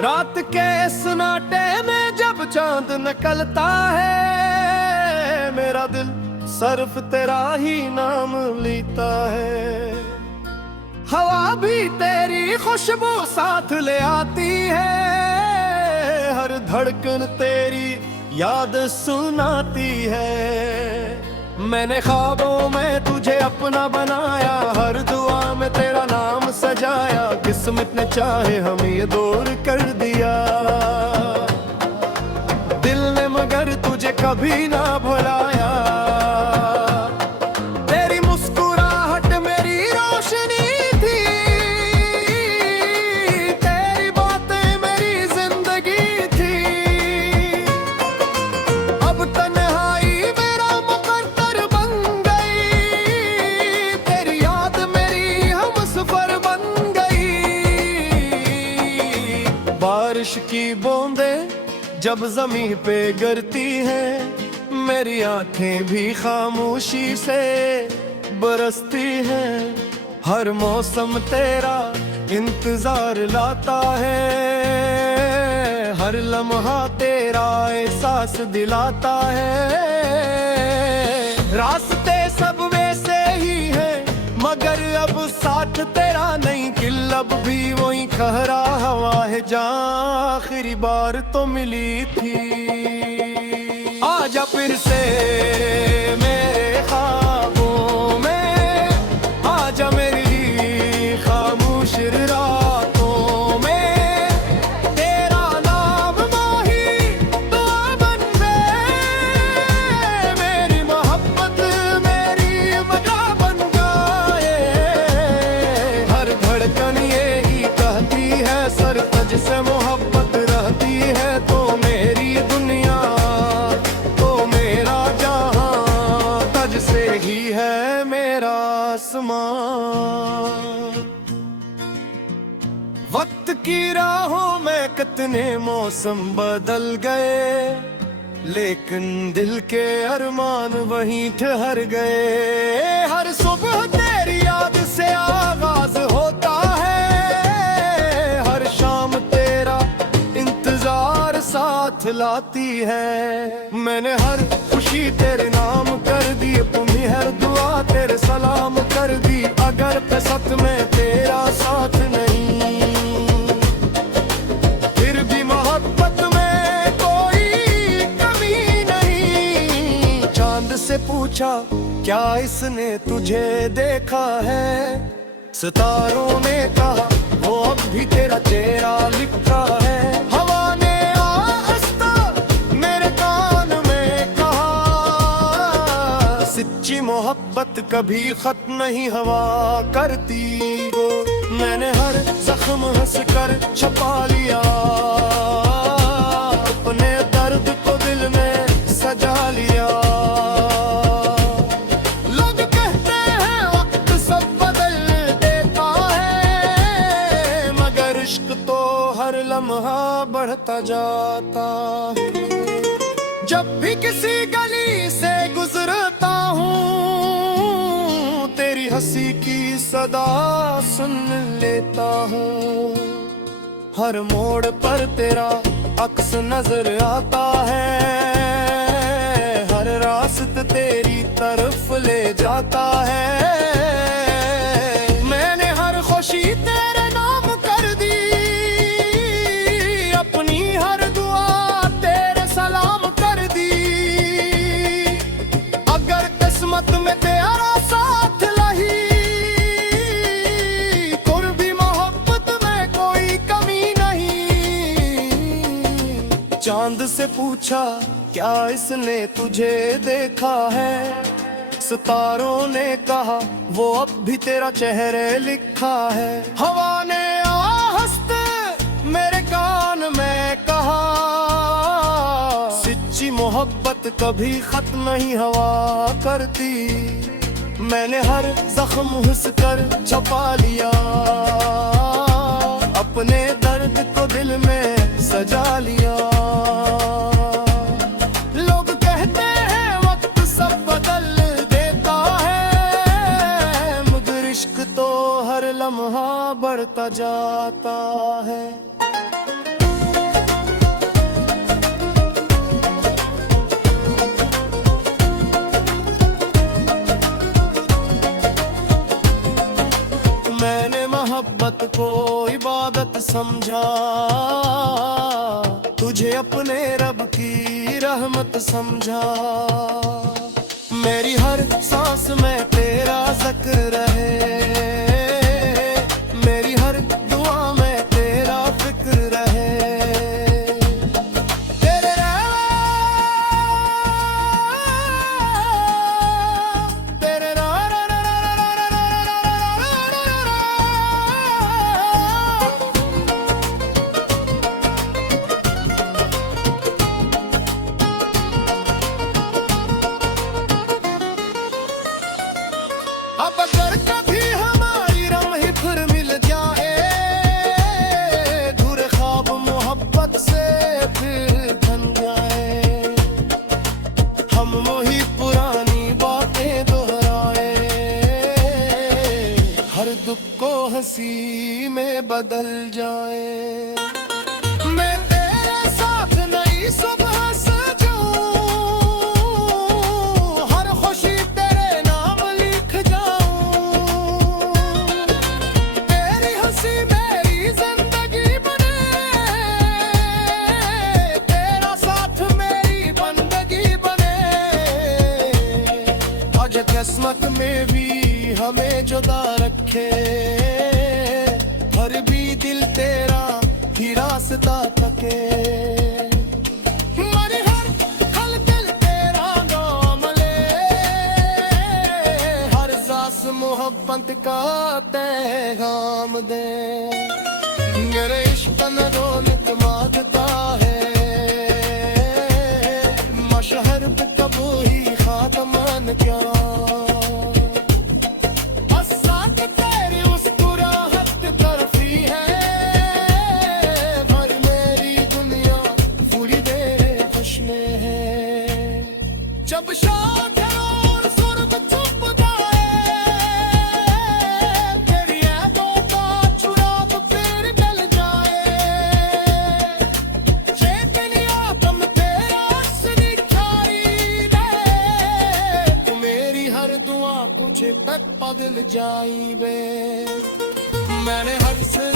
रात के सन्नाटे में जब चांद निकलता है, मेरा दिल सिर्फ तेरा ही नाम लेता है। हवा भी तेरी खुशबू साथ ले आती है, हर धड़कन तेरी याद सुनाती है। मैंने ख्वाबों में तुझे अपना बनाया, हर दुआ में तेरा नाम सजाया। किस्मत ने चाहे हमें ये दूर कर दिया, दिल ने मगर तुझे कभी ना भुलाया। तेरी मुस्कुराहट मेरी रोशनी थी, तेरी बातें मेरी जिंदगी थी। अब तन्हाई मेरा मुकद्दर बन गई, तेरी याद मेरी हमसफर बन गई। बारिश की बूंदें जब ज़मीन पे गिरती हैं, मेरी आंखें भी खामोशी से बरसती हैं। हर मौसम तेरा इंतजार लाता है, हर लम्हा तेरा एहसास दिलाता है। रास्ते सब वैसे ही हैं, मगर अब साथ तेरा नहीं। किल अब भी वही कहरा हवा है जहाँ आखिरी बार तो मिली थी। आजा फिर से मेरे ख्वाबों में, आजा मेरी खामोश रातों में। तेरा नाम माही दुआ बन गए, मेरी मोहब्बत मेरी वजह बन गए। हर धड़कन यही कहती है, सर तज से मोहब्बत रहती है। तो मेरी दुनिया तो मेरा जहां, तज से ही है मेरा आसमां। वक्त की राहों में कितने मौसम बदल गए, लेकिन दिल के अरमान वहीं ठहर गए। हर सुबह तेरी याद से आगाज होता है, हर शाम तेरा इंतजार साथ लाती है। मैंने हर खुशी तेरे नाम कर दी, अपनी हर दुआ तेरे सलाम कर दी। अगर कसत में तेरा साथ नहीं, फिर भी मोहब्बत में कोई कमी नहीं। चांद से पूछा क्या इसने तुझे देखा है, सितारों ने कहा वो अब भी तेरा चेहरा लिखा है। हवा ने आहिस्ता मेरे कान में कहा, सच्ची मोहब्बत कभी खत्म नहीं हवा करती। वो मैंने हर जख्म हंस कर छुपा लिया, अपने दर्द को दिल में सजा लिया। लोग कहते हैं वक्त सब बदल देता है, मगर इश्क तो हर लम्हा बढ़ता जाता है। जब भी किसी गली से गुजरता हूँ, तेरी हंसी की सदा सुन लेता हूँ। हर मोड़ पर तेरा अक्स नजर आता है, हर रास्ता तेरी तरफ ले जाता है। मैंने हर खुशी तेरे नाम कर दी, अपनी हर दुआ तेरे सलाम कर दी। अगर किस्मत में तेरा साथ लही, कुर्बी मोहब्बत में कोई कमी नहीं। चांद से पूछा क्या इसने तुझे देखा है, सितारों ने कहा वो अब भी तेरा चेहरे लिखा है। हवा ने आहिस्ते मेरे कान में कहा, सच्ची मोहब्बत कभी खत्म नहीं हवा करती। मैंने हर जख्म हंस कर छुपा लिया, अपने दर्द को दिल में सजा लिया। लोग कहते हैं वक्त सब बदल देता है, मगर इश्क तो हर लम्हा बढ़ता जाता है। को इबादत समझा, तुझे अपने रब की रहमत समझा। मेरी हर सांस में तेरा जिक्र रहे, मेरी हर दुआ में तेरा फिक्र रहे। तेरे तेरे अब अगर कभी हमारी रम्ही फिर मिल जाए, धुरे ख्वाब मोहब्बत से फिर बन जाए, हम वही पुरानी बातें दोहराए, हर दुख को हंसी में बदल जाए। मैं तेरे साथ नई सुबह किस्मत में भी हमें जुदा रखे, हर भी दिल तेरा ही रास्ता तके। मरे हर खल दिल तेरा नाम ले, हर सांस मोहब्बत का पैगाम दे। मेरे इश्क न रौनक मांगता है, मशहर पे कबू ही खातमान क्या। जब शाद और सुर्ग चुप जाए, तेरी यादों का चुराग फिर जल जाए, चेतनी आत्म तेरा असली छाई दे, तू मेरी हर दुआ तुझे तक बदल जाई वे। मैंने हर से